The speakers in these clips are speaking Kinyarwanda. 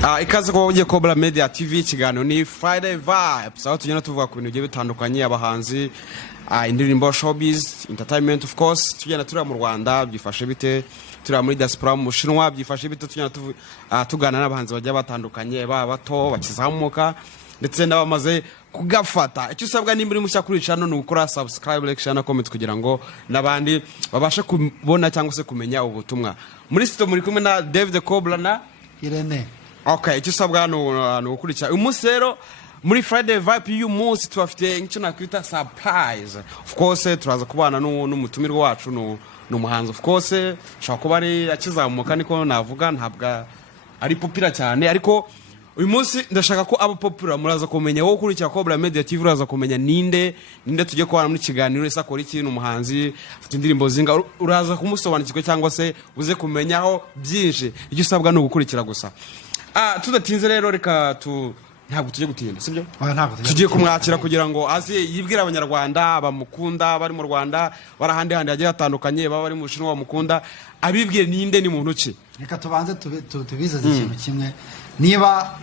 Ikaze kwa ugiye Cobra Media TV ikiganiro ni Friday Vibes aho tugenda tuvuga ku bintu bigiye bitandukanye abahanzi indirimbo showbiz entertainment of course tugenda turi mu Rwanda byifashe bite turi muri Diaspora mu Bushinwa byifashe bite tugenda tugana n'abahanzi bajya batandukanye bato bakizamuka ndetse n'abamaze kugafata icyo usabwa nimba uri mushya kuri channel ni gukora subscribe like share na comment kugira ngo nabandi babashe kubona cyangwa se kumenya ubutumwa muri sito muri kumwe na David Cobra na Irene. Okay, icyo usabwa no gukurikira umunsi rero muri Friday Vibe y'uyu munsi tubafite icyo nakwita surprise. Of course turaza kubana n'umutumirwa wacu n'umuhanzi of course shaka kuba ari akizamuka niko navuga ntabwo ari popular cyane ariko uyu munsi ndashaka ko aba popular muraza kumenya wowe kurikira Cobra Media TV uraza kumenya ninde tujye kubana muri kiganiro ese akora iki n'umuhanzi afite indirimbo zinga uraza kumusobanukirwa cyangwa se uze kumenyaho byinshi icyo usabwa no gukurikira gusa. Tudatinze rero reka ntabwo tujye gutinda sibyo tugiye kumwakira kugira ngo aze yibwira abanyarwanda bamukunda bari mu Rwanda barahandi hagiye hatandukanye baba bari mu Bushinwa bamukunda abibwire ninde ni muntu ki. Reka tubanze tubizaze ikintu kimwe niba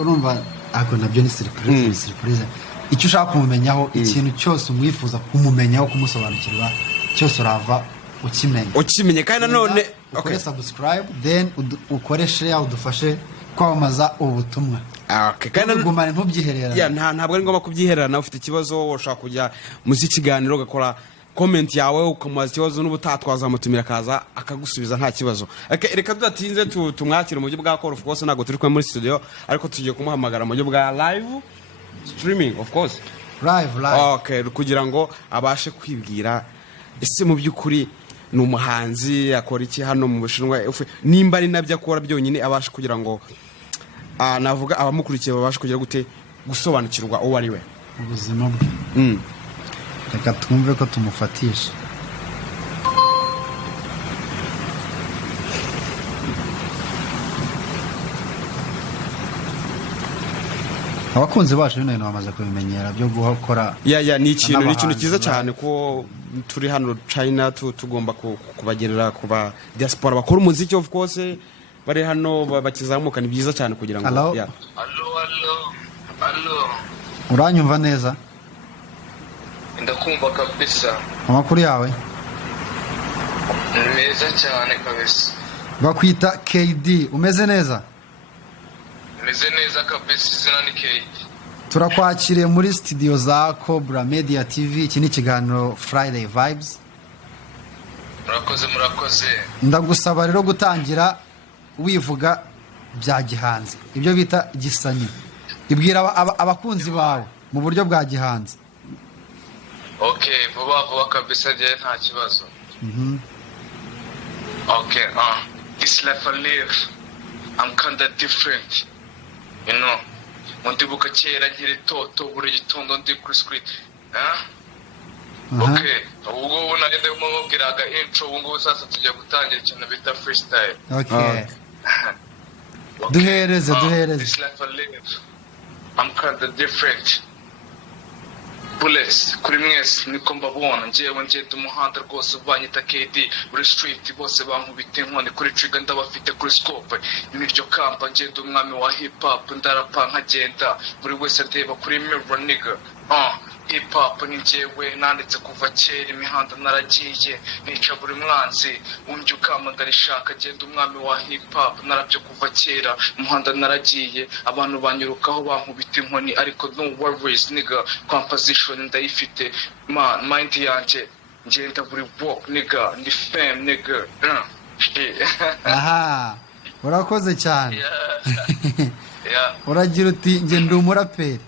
urumva ako nabyo ni surprise icyo ushaka kumumenyaho ikintu cyose umwifuza kumumenyaho kumusobanukirwa cyose urava ukimenye kandi nanone ukore subscribe then ukore share udufashe kwamamaza ubutumwa. Okay, kandi ugumane ntubyiherera ntabwo ari ngombwa kubyiherera ufite ikibazo ushaka kujya muzi kiganiro ugakora comment yawe ukamubaza ikibazo n'ubutatwaza mutumira kaza akagusubiza nta kibazo. Reka tudatinze tumwakire mu buryo bwa call of course nago turi kwa muri studio ariko tugiye kumuhamagara mu buryo bwa live streaming of course live. Okay, kugira ngo abashe kwibwira ese mu byukuri ni umuhanzi akora iki hano mu Bushinwa nimba ari nabyo akora byonyine abashe kugira ngo navuga abamukurikiye babashe kugira gute gusobanukirwa uwo ari we ubuzima bwe. Reka twumve ko tumufatisha. Abakunzi bacu bino bamaze kubimenyera byo gukora ni ikintu cyiza cyane ko turi hano China tugomba kubagerera kuba diaspora bakora umuziki of course bari hano bakizamuka ni byiza cyane kugira ngo Allo. Uranyumva neza? Ndakumva kabisa. Amakuru yawe? Meza cyane kabisa. Bakwita KD umeze neza? Meze neza kabisa izina ni KD. Turakwakiriye muri studio za Cobra Media TV iki ni kiganiro Friday Vibes. Murakoze. Ndagusaba rero gutangira wivuga bya gihanzi ibyo bita gisanyi ibwira abakunzi bawe mu buryo bwa gihanzi. Okay, vuba kabisa je nta kibazo. Okay, this life I live I'm kinda different, you know. Mundibuka kera nkiri toto buri gitondo ndi kuri screen. Okay, ubwo nagende mubwiraga intro ubwo sasa tujya gutangira ikintu bita freestyle. Okay. Duhereze. This life I live I'm kinda different. Bullets kuri mwese niko mbabona njyewe ngenda umuhanda rwose ubanyita KD buri street bose bankubita inkoni kuri trigger ndabafite kuri scope niryo kamba ngenda umwami wa hip hop ndarapa nkagenda buri wese ndeba kuri mirror nigga. Hip hop ni njyewe nanditse kuva kera imihanda naragiye nica buri mwanzi umjye ukama ndarishaka ngenda umwami wa hip hop narabyo kuva kera umuhanda naragiye abantu banyurukaho bankubita inkoni ariko no worries nigga composition ndayifite man mind yanjye ngenda buri walk nigga ndi fame nigga. Aha urakoze cyane. Yeah. Uragira uti nge ndi umuraperi.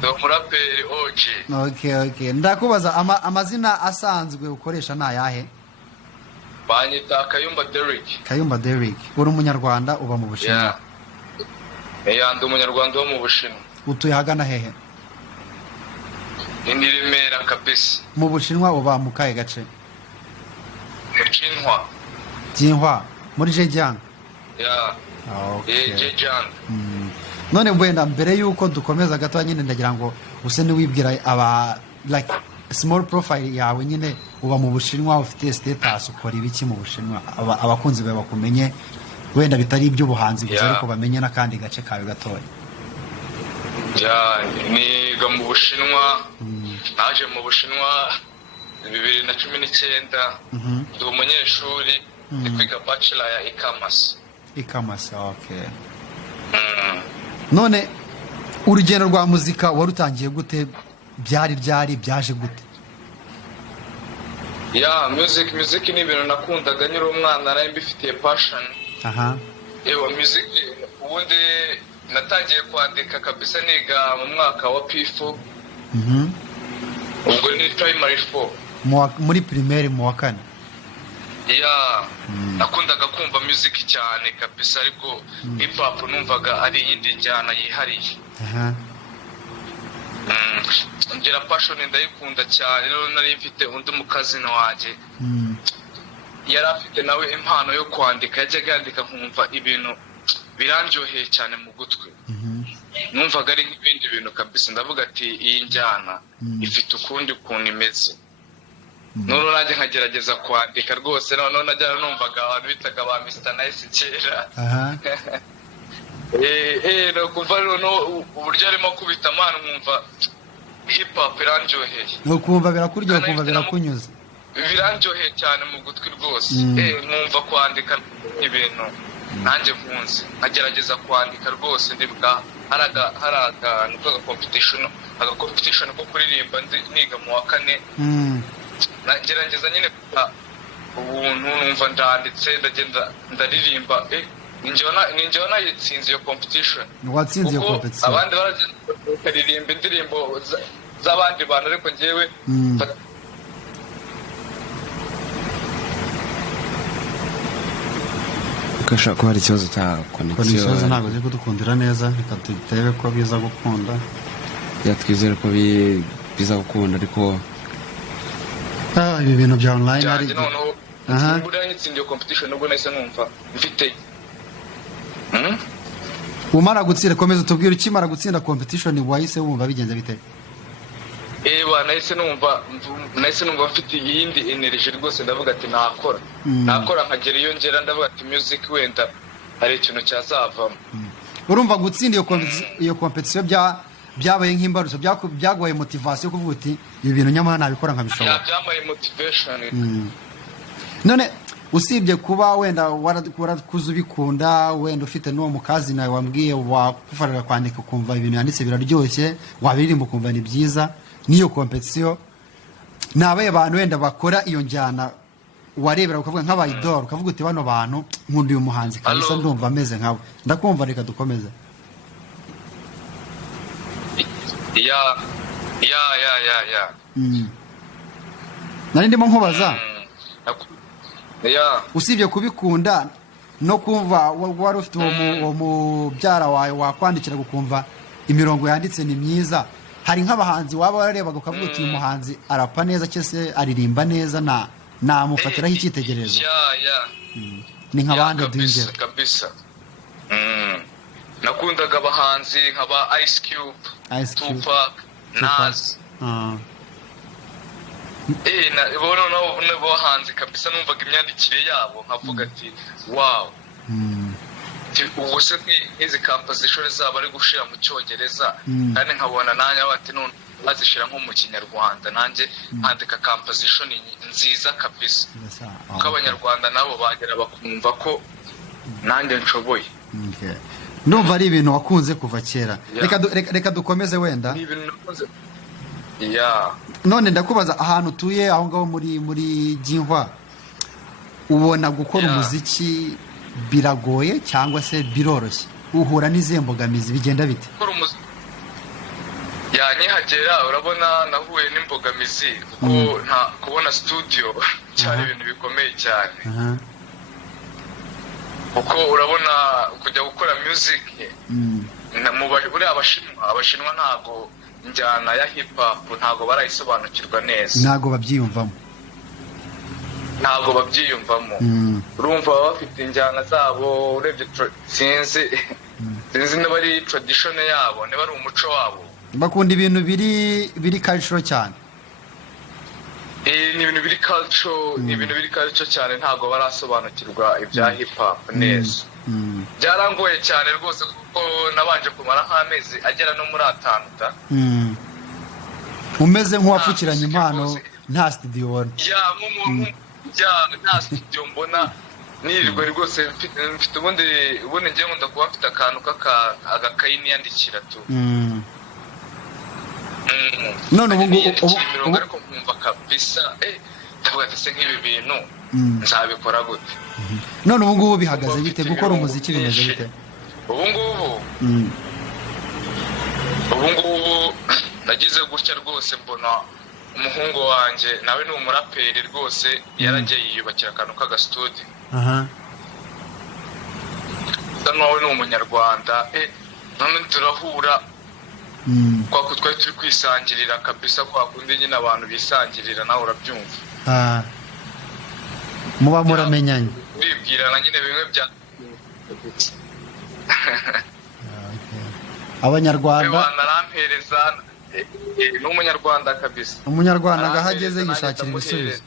Umuraperi OG. Okay. Ndakubaza amazina asanzwe ukoresha nayahe? Banyita Kayumba Derrick. Uri umunyarwanda uba mu Bushinwa? Yeah, ndi umunyarwanda wo mu Bushinwa. Utuye hagana hehe? Ni Remera kabisa. Mu Bushinwa uba mu kahe gace? Mu Jinhua. Muri Zhejiang? Yeah. Okay. Zhejiang. None bwenda mbere yuko dukomeza gato nyine ndagira ngo use ni wibwira like small profile yawe nyine uba mu Bushinwa ufite status ukora ibiki mu Bushinwa abakunzi bawe bakumenye wenda bitari iby'ubuhanzi gusa Yeah. ariko bamenye n'akandi gace kawe gatoya? niga mu Bushinwa, naje mu Bushinwa 2019, ndi umunyeshuri ndi kwiga bachelor ya e-commerce. Okay. None urugendo rwa muzika warutangiye gute? byaje gute? music ni ibintu nakundaga nyiri umwana, nari mbifitiye passion. Music ubundi natangiye kwandika kabisa niga mu mwaka wa P4. Ubwo ni primary 4 muri primaire mu wa kane. nakundaga kumva music cyane kabisa, ariko hip hop numvaga ari iyindi njyana yihariye. ngira passion ndayikunda cyane. Rero nari mfite undi mukazina wanjye yari afite nawe impano yo kwandika, yajyaga yandika nkumva ibintu birandyoheye cyane mu gutwi. numvaga ari nk'ibindi bintu kabisa, ndavuga ati iyi njyana ifite ukundi kuntu imeze. none nanjye nkagerageza kwandika rwose. none najyana numvaga abantu bitaga ba Mr Nice kera. no kumva no uburyo arimo kubita amana, nkumva hip hop irandyoheye. No kumva birakuryoheye, kumva birakunyuze, birandyoheye cyane mu gutwi rwose. nkumva kwandika ibintu nanjye nkunze, nkagerageza kwandika rwose. ndibuka hari akantu competition ko kuririmba niga mu wa kane. nagerageza nyine ubuntu, numva ndanditse ndagenda ndaririmba. ninjyewe nayitsinze iyo competition. watsinze iyo competition? abandi bararirimba indirimbo z'abandi bantu, ariko njyewe gashaka kuba hari ikibazo cya connection. ntabwo ziri kudukundira neza, reka turebe ko biza gukunda. twizere ko biza gukunda, ariko ibi bintu bya online ari buriya nkitsindiye competition nubwo nahise numva mfite. umara gutsinda, komeza utubwire ukimara gutsinda competition wahise wumva bigenze bite? nahise numva mfite iyindi energy rwose. ndavuga ati nakora nkagera iyo ngera. ndavuga ati music wenda hari ikintu cyazavamo. urumva gutsinda iyo competition byabaye nk'imbarutso, byaguhaye motivation yo kuvuga uti ibi bintu nyamara nabikora nkabishobora? byamaye motivation. none usibye kuba wenda warakuze ubikunda, wenda ufite n'uwo mukazi nawe wambwiye wakufaraga kwandika ukumva ibintu yanditse biraryoshye, wabiririmba ukumva ni byiza, n'iyo competition nabaye abantu wenda bakora iyo njyana warebera ukavuga nk'abayidoro, ukavuga uti bano bantu nkunda uyu muhanzi kabisa, ndumva ameze nkawe. ndakumva, reka dukomeze. nari ndimo nkubaza, usibye kubikunda no kumva wari ufite uwo mubyara wawe wakwandikira gukumva imirongo yanditse ni myiza, hari nk'abahanzi waba wararebaga ukavuga uti uyu muhanzi arapa neza cyese aririmba neza, namufatiraho icyitegererezo? ni nk'abandi duhingera kabisa. nakundaga abahanzi nk'aba Ice Cube, Tupac, Nas. bo bahanzi kabisa, numvaga imyandikire yabo nkavuga ati wow. ubu se nk'izi composition zabo ari gushira mu cyongereza, kandi nkabona nanjye bati none bazishira nko mu kinyarwanda, nanjye nkandika composition nziza kabisa. kuko abanyarwanda nabo bagera bakumva ko nanjye nshoboye. ndumva ari ibintu wakunze kuva kera. reka dukomeze wenda. none ndakubaza, ahantu utuye aho ngaho muri Ginhwa, ubona gukora umuziki biragoye cyangwa se biroroshye? uhura n'izihe mbogamizi, bigenda bite? nkihagera urabona nahuye n'imbogamizi, kuko nta kubona studio cyari ibintu bikomeye cyane. kuko urabona kujya gukora music muri abashinwa ntago njyana ya hip hop ntago barayisobanukirwa neza, ntago babyiyumvamo. urumva bafite injyana zabo, urebye sinzi niba ari tradition yabo, niba ari umuco wabo. bakunda ibintu biri cultural cyane. ni ibintu biri culture cyane ntabwo barasobanukirwa ibya hip hop neza. Byarangoye cyane rwose kuko nabanje kumara nk'amezi agera no muri 5 da. Umeze nk'uwapfukiranye impano nta studio ubona. Nta studio mbona nirirwa rwose mfite ubundi ngiye nkunda kuba mfite akantu agakayi niyandikira tu. None ubu ariko nkumva kabisa ndavuga ati se nk'ibi bintu nzabikora gute. None ubu bihagaze bite gukora umuziki bimeze bite? Ubu nagize gutya rwose mbona umuhungu wanjye nawe ni umuraperi rwose yaragiye yiyubakira akantu k'agastudio. nawe ni umunyarwanda none turahura kwa twari turi kwisangirira kabisa kwa kundi nyine abantu bisangirira nawe urabyumva. Muba muramenyanye bibwirana nyine bimwe bya Abanyarwanda narampereza n'umunyarwanda kabisa. Umunyarwanda ngahageze yishakira ibisubizo.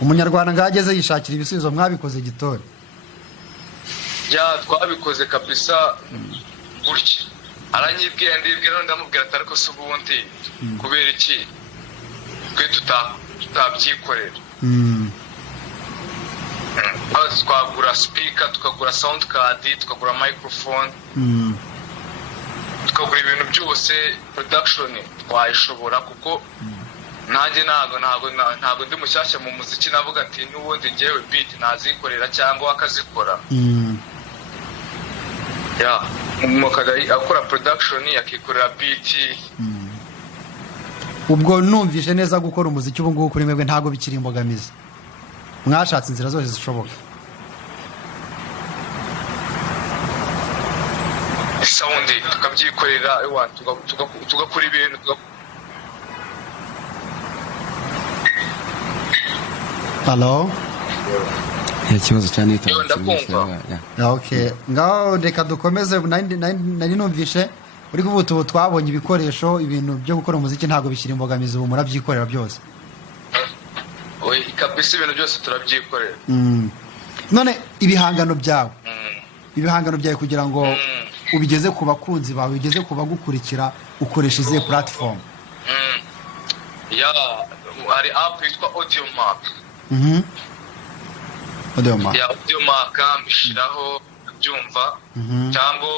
Umunyarwanda ngahageze yishakira ibisubizo mwabikoze gitore. Twabikoze kabisa gutya. Aranyibwira ndibwira ndamubwira atari ko subundi kubera iki twe tutabyikorera. Twagura speaker, tukagura sound card, tukagura microphone, tukagura ibintu byose. Production twayishobora kuko nanjye ntabwo ndi mushyashya mu muziki navuga ati n'ubundi ngewe beat nazikorera cyangwa akazikora. Umukagari akora production yakikorera beat. Ubwo numvishe neza gukora umuziki ubu ngubu kuri mwebwe ntago bikiri imbogamizi. Mwashatse inzira zose zishoboka. Sound tukabyikorera tugakora ibintu. Hello? Ikibazo cyane Okay. Ngaho reka dukomeze nari numvishe uri kuvuga ubu twabonye ibikoresho ibintu byo gukora umuziki ntago bikiri imbogamizi ubu murabyikorera byose. Kabisa ibintu byose turabyikorera. None ibihangano byawe kugira ngo ubigeze ku bakunzi bawe bigeze ku bagukurikira ukoresha izihe platform? Hari app yitwa Audiomack. Audiomack mbishiraho byumva cyangwa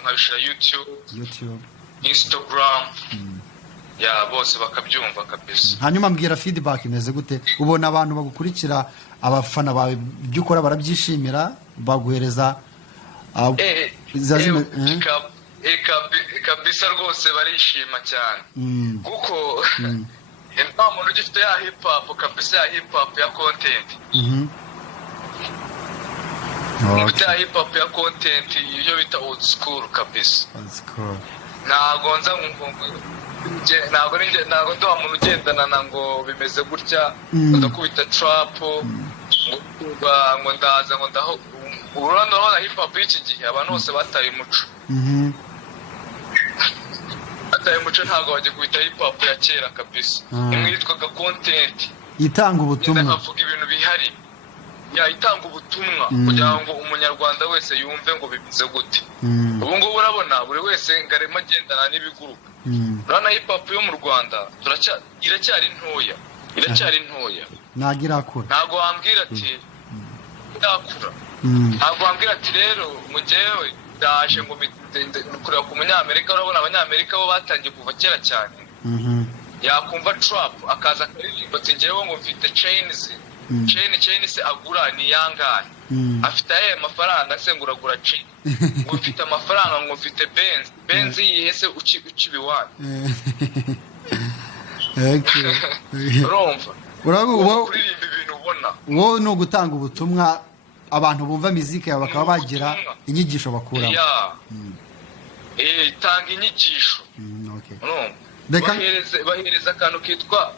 nkabishira YouTube, Instagram. Bose bakabyumva kabisa. Hanyuma mbwira feedback imeze gute? Ubona abantu bagukurikira abafana bawe ibyo ukora barabyishimira baguhereza kabisa rwose barishima cyane kuko nta muntu ugifite ya hip hop kabisa, ya hip hop ya content. Ya hip hop ya content iyo bita old school kabisa. Ntago ndo umuntu ugendana ngo bimeze gutya ndakubita trap ngo ndaza ngo ndaho urando na hip hop y'iki gihe abantu bose bataye umuco. Bataye umuco ntago bajye kubita hip hop ya kera kabisa. Imwe yitwaga content itanga ubutumwa, ndavuga ibintu bihari itanga ubutumwa kugira ngo umunyarwanda wese yumve ngo bimeze gute. Ubu ngubu urabona buri wese ngarema agendana n'ibiguruka. Urabona hip hop yo mu Rwanda iracyari ntoya. Nagira akura. Ntago wambwira ati ndakura. Ntago wambwira ati rero mugewe ndaje ngo kureba ku munyamerika. Urabona abanyamerika bo batangiye kuva kera cyane. Yakumva trap akaza akaririmba ati ngewe ngo mfite chains se agura ni yangahe, afite amafaranga se nguragura chain, ngo mfite amafaranga ngo mfite benz yihese ucibiwana. Urumva kuririmba ibintu ubona wowe no gutanga ubutumwa abantu bumva muzika yawe bakaba bagira inyigisho bakuramo. Tanga inyigisho. Bahereza akantu kitwa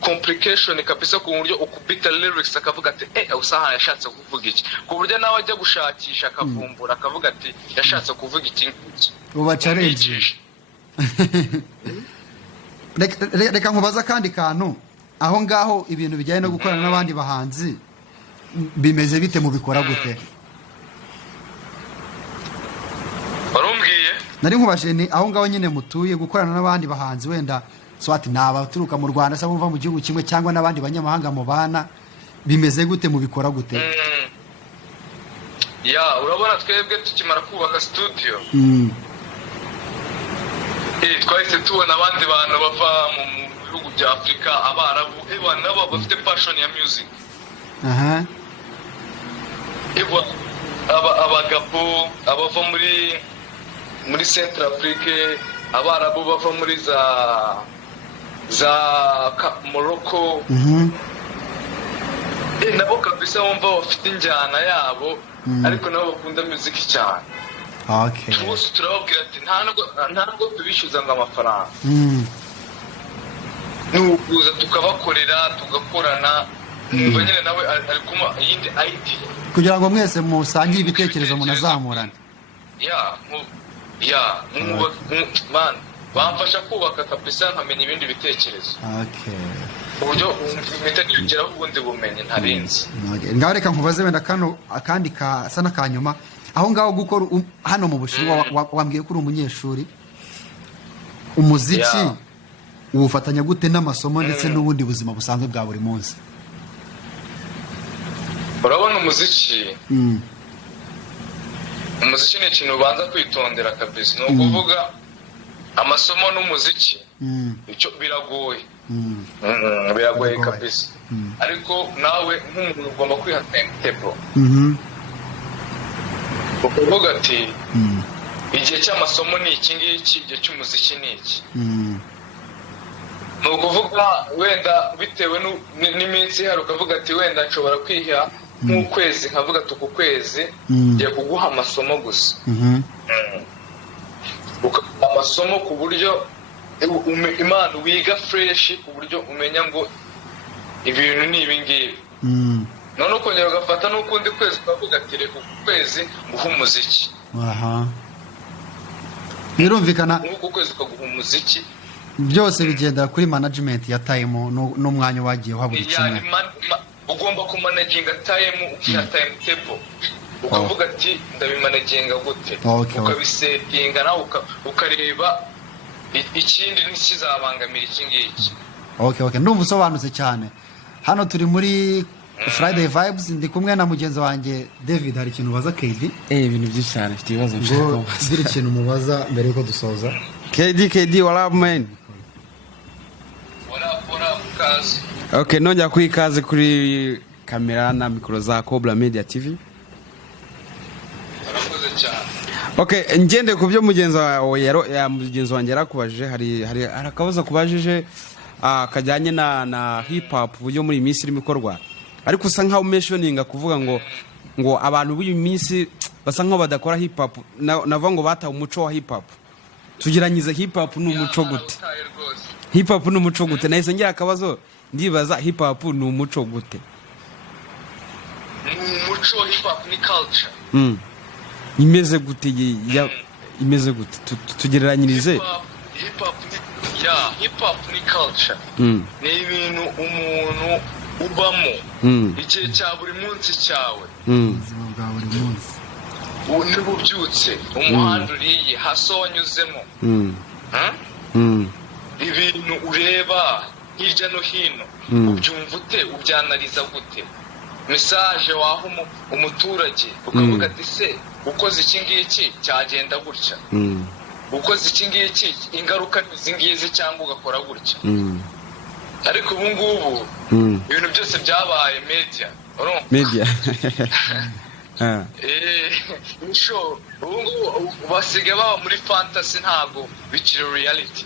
complication kabisa ku buryo ukubita lyrics akavuga ati usaha yashatse kuvuga iki, ku buryo nawe ajya gushakisha akavumbura akavuga ati yashatse kuvuga iki. Uba challenge. reka nkubaza kandi kantu aho ngaho ibintu bijyanye no gukorana n'abandi bahanzi bimeze bite mubikora gute? Barumbwiye nari nkubashije ni aho ngaho nyine mutuye gukorana n'abandi bahanzi wenda swati nabaturuka mu Rwanda se bumva mu gihugu kimwe cyangwa n'abandi banyamahanga mubana bimeze gute mubikora gute? Ya urabona twebwe tukimara kubaka studio twahise tubona abandi bantu bava mu bihugu bya Afurika abarabu nabo bafite passion ya music abagabo abava muri Central Afrique abarabu bava muri za Morocco nabo kabisa wumva bafite injyana yabo ariko nabo bakunda music cyane. Okay. Twose turababwira ati nta nubwo tubishyuza ngo amafaranga nukuza tukabakorera tugakorana numva nyine nawe ari kuma yindi idea kugira ngo mwese musangire ibitekerezo munazamurana. Man bamfasha kubaka kabisa nkamenya ibindi bitekerezo. Okay. Uburyo umitekerereza ubundi bumenye ntarinzi. Ngaho reka nkubaze wenda akandi kasa n'akanyuma aho ngaho gukora hano mu Bushinwa wambwiye ko uri umunyeshuri umuziki ubufatanya gute n'amasomo ndetse n'ubundi buzima busanzwe bwa buri munsi? Urabona umuziki ni ikintu ubanza kwitondera kabisa. Ni ukuvuga amasomo n'umuziki icyo biragoye biragoye kabisa ariko nawe nk'umuntu ugomba kwiha timetable ukuvuga ati igihe cy'amasomo ni iki ngiki igihe cy'umuziki ni iki ni ukuvuga wenda bitewe n'iminsi hari ukavuga ati wenda nshobora kwiha nk'ukwezi nkavuga ati uku kwezi ngiye kuguha amasomo gusa amasomo ku buryo Impano wiga fresh ku buryo umenya ngo ibintu ni ibi ngibi none ukongera ugafata n'ukundi kwezi ukavuga ati reka uku kwezi nguha umuziki birumvikana uku kwezi ukaguha umuziki byose bigenda kuri management ya time n'umwanya wagiye habura kimwe ugomba kumanaginga time ukiha timetable ukavuga ati ndabimanaginga gute ukabisetinga nawe ukareba ikindi ntikizabangamira iki ngiki. Okay ndumva usobanutse cyane. Hano turi muri Friday Vibes ndi kumwe na mugenzi wanjye David. Hari ikintu ubaza KD? Ibintu byinshi cyane mfite ibibazo nshaka kugira ikintu mubaza mbere yuko dusoza. KD wala man wala kazi. Okay nongera kwikaze kuri kamera na mikoro za Cobra Media TV. Okay ngende ku byo mugenzi wanjye yarakubajije hari akabazo kubajije kajyanye na hip hop buryo muri minsi irimo ikorwa ariko usa nkaho mentioning kuvuga ngo abantu b'uyu minsi basa nkaho badakora hip hop navuga ngo bataye umuco wa hip hop. Tugiranyize hip hop n'umuco gute? Hip hop n'umuco gute? Nahise ngira akabazo ndibaza hip hop n'umuco gute? Umuco hip hop ni culture. Imeze gute imeze gute tugereranyirize? Hip hop ni culture ni ibintu umuntu ubamo igihe cya buri munsi cyawe ubuzima bwa buri munsi niba ubyutse umuhanda uriye haso wanyuzemo ibintu ureba hirya no hino ubyumva ute ubyanariza gute message waho umuturage ukavuga ati se ukoze iki ngiki cyagenda gutya ukoze iki ngiki ingaruka izi ngizi cyangwa ugakora gutya ariko ubu ngubu ibintu byose byabaye media show ubu ngubu basigaye baba muri fantasy ntabwo bikiri reality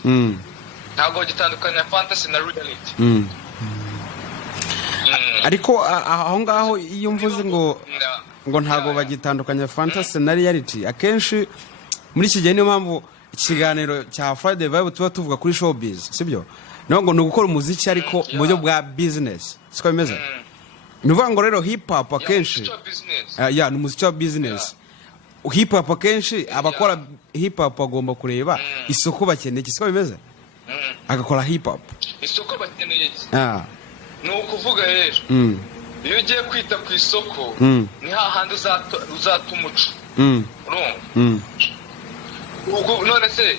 ntabwo gitandukanya fantasy na reality ariko aho ngaho iyo mvuze ngo ntabwo bagitandukanya fantasy na reality akenshi muri iki gihe niyo mpamvu ikiganiro cya Friday Vibe tuba tuvuga kuri showbiz sibyo ngo ni ugukora umuziki ariko mu buryo bwa business siko bimeze. Ni uvuga ngo rero hip hop akenshi ni umuziki wa business. Hip hop akenshi abakora hip hop agomba kureba isoko bakeneye siko bimeze agakora hip hop. Isoko bakeneye iki? Ni ukuvuga rero iyo ugiye kwita ku isoko ni hahandi uzata umuco urumva none se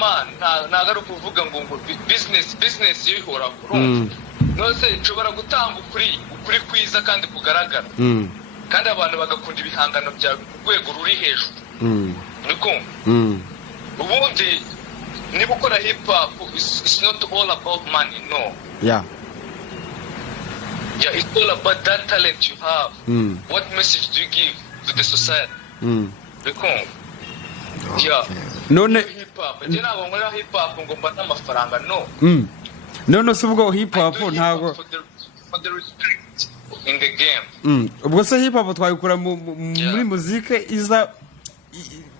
man ntago ari ukuvuga ngo business yihoraho urumva none se nshobora gutanga ukuri kwiza kandi kugaragara kandi abantu bagakunda ibihangano byawe ku rwego ruri hejuru uri kumva ubundi niba ukora hip hop it's not all about money no yeah, it's all about that talent you have. What message do you give to the society? Because, yeah. None hip hop. Je ntabwo nkora hip hop ngo mbone amafaranga no. None subwo hip hop ntabwo for the respect in the game. Ubwo se hip hop twayikura muri muzike iza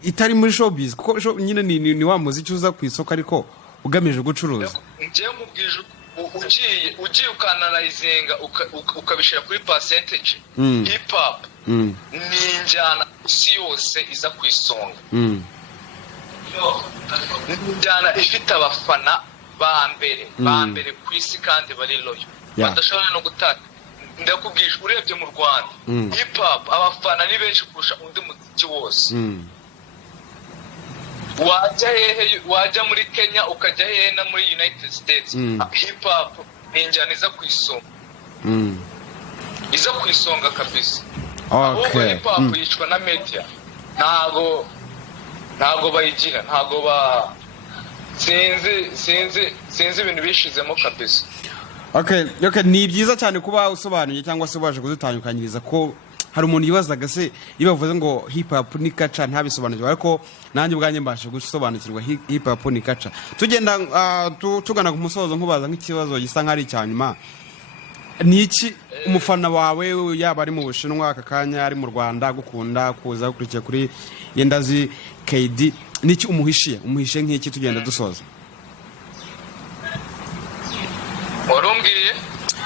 itari muri showbiz kuko nyine ni wa muziki uza ku isoko ariko ugamije gucuruza. Ngiye mubwije ugiye ukanalizinga ukabishira kuri percentage hip hop ni injyana isi yose iza ku isonga injyana ifite abafana ba mbere ku isi kandi bari loyo badashobora no gutaka ndakubwije urebye mu Rwanda hip hop abafana ni benshi kurusha undi muziki wose wajya muri Kenya ukajya hehe na muri United States hip hop ni injyana iza ku isonga kabisa ahubwo hip hop yicwa na media ntago bayigira ntago sinzi ibintu bishizemo kabisa. Okay ni byiza cyane kuba usobanuye cyangwa se waje kudutandukanyiriza ko hari umuntu yibazaga se iyo bavuze ngo hip hop ni kaca ntabisobanukirwa ariko nanjye ubwanjye mbashe gusobanukirwa hip hop ni kaca. Tugenda tugana ku musozo nkubaza nk'ikibazo gisa nk'ari cyanyuma ni iki umufana wawe yaba ari mu Bushinwa aka kanya ari mu Rwanda gukunda kuza gukurikiye kuri Yendazi KD niki umuhishe nk'iki tugenda dusoza? Warumbwiye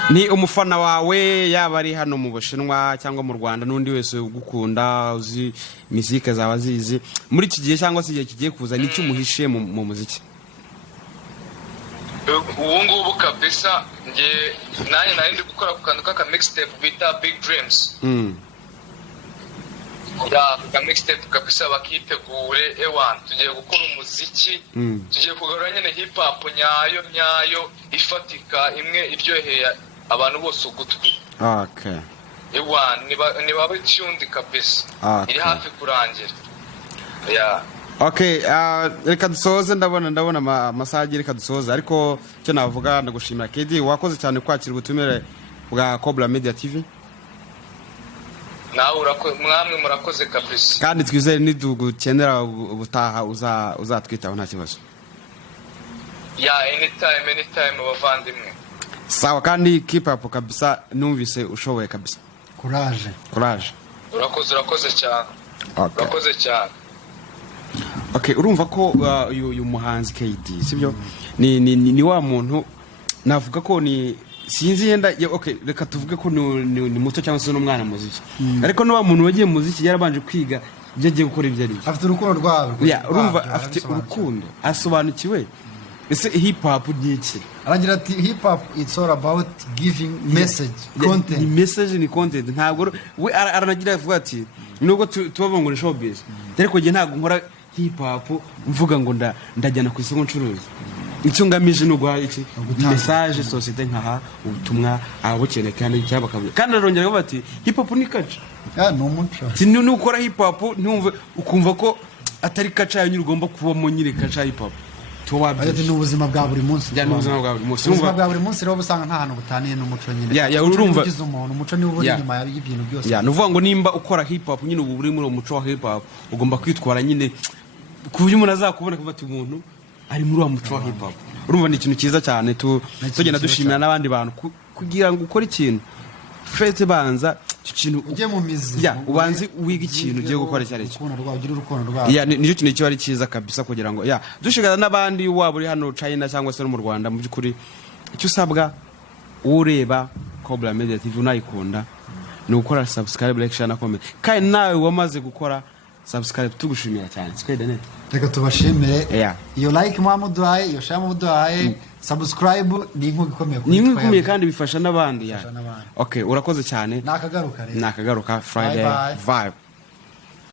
ni umufana wawe yaba ari hano mu Bushinwa cyangwa mu Rwanda n'undi wese ugukunda uzi muzika zawe zizi muri iki gihe cyangwa se igihe kigiye kuza niki umuhishe mu muziki? Ubu ngubu kabisa nge nanjye nari ndi gukora ku kantu k'aka mixtape bita Big Dreams ka mixtape kabisa bakitegure tugiye gukora umuziki tugiye kugarura nyine hip hop nyayo ifatika imwe iryoheye abantu bose ugutwi. Niba bicyundi kabisa iri hafi kurangira. Reka dusoze ndabona amasaha reka dusoze ariko cyo navuga ndagushimira KD wakoze cyane kwakira ubutumire bwa Cobra Media TV. Nawe mwamwe murakoze kabisa kandi twizere nidugukenera ubutaha uzatwitaho nta kibazo. Anytime bavandimwe. Sawa kandi keep up kabisa numvise ushoboye kabisa. Courage. Urakoze cyane. Urakoze cyane. Urumva ko uyu muhanzi KD sibyo ni wa muntu navuga ko ni sinzi yenda reka tuvuge ko ni muto cyangwa se n'umwana muziki ariko no wa muntu wagiye muziki yarabanje kwiga byagiye gukora ibyo ari afite urukundo rwabo urumva afite urukundo asobanukiwe ese hip hop n'iki aragira ati hip hop it's all about giving message content ni message ni content ntabwo we aranagira avuga ati nubwo tubavuga ngo ni showbiz ariko nge ntabwo nkora hip hop mvuga ngo ndajyana ku isoko ncuruza icyo ngamije no guha iki message societe nkaha ubutumwa abukene kandi cyabakavuga kandi arongera bati hip hop ni kaca no umuco ni ukora hip hop ntumve ukumva ko atari kaca yanyu ugomba kuba mu nyire kaca hip hop Ati ni ubuzima bwa buri munsi. Ubuzima bwa buri munsi rero busanga nta hantu butaniye n'umuco nyine. Urumva umuco ni uburi nyuma y'ibintu byose. Nuvuga ngo nimba ukora hip hop nyine ubu buri muri umuco wa hip hop ugomba kwitwara nyine ku buryo umuntu azakubona kuva ati umuntu ari muri wa muco wa hip hop. Urumva ni ikintu cyiza cyane tugenda dushimira n'abandi bantu kugira ngo ukore ikintu fete banza ikintu ujye mu mizi ubanze wiga ikintu ugiye gukora cyane urukundo rwawe niyo kintu kiba ari cyiza kabisa kugira ngo dushigana n'abandi waba uri hano China cyangwa se no mu Rwanda mu byukuri icyo usabwa ureba Cobra Media TV unayikunda ni ukora subscribe like share na comment kandi nawe wamaze gukora subscribe tugushimira cyane twede ne reka tubashimire Yeah. iyo like mwamuduhaye iyo share mwamuduhaye subscribe ni inkunga ikomeye ni imwe ikomeye kandi bifasha n'abandi Bifasha n'abandi. okay urakoze cyane nakagaruka rero nakagaruka Friday Bye bye. vibe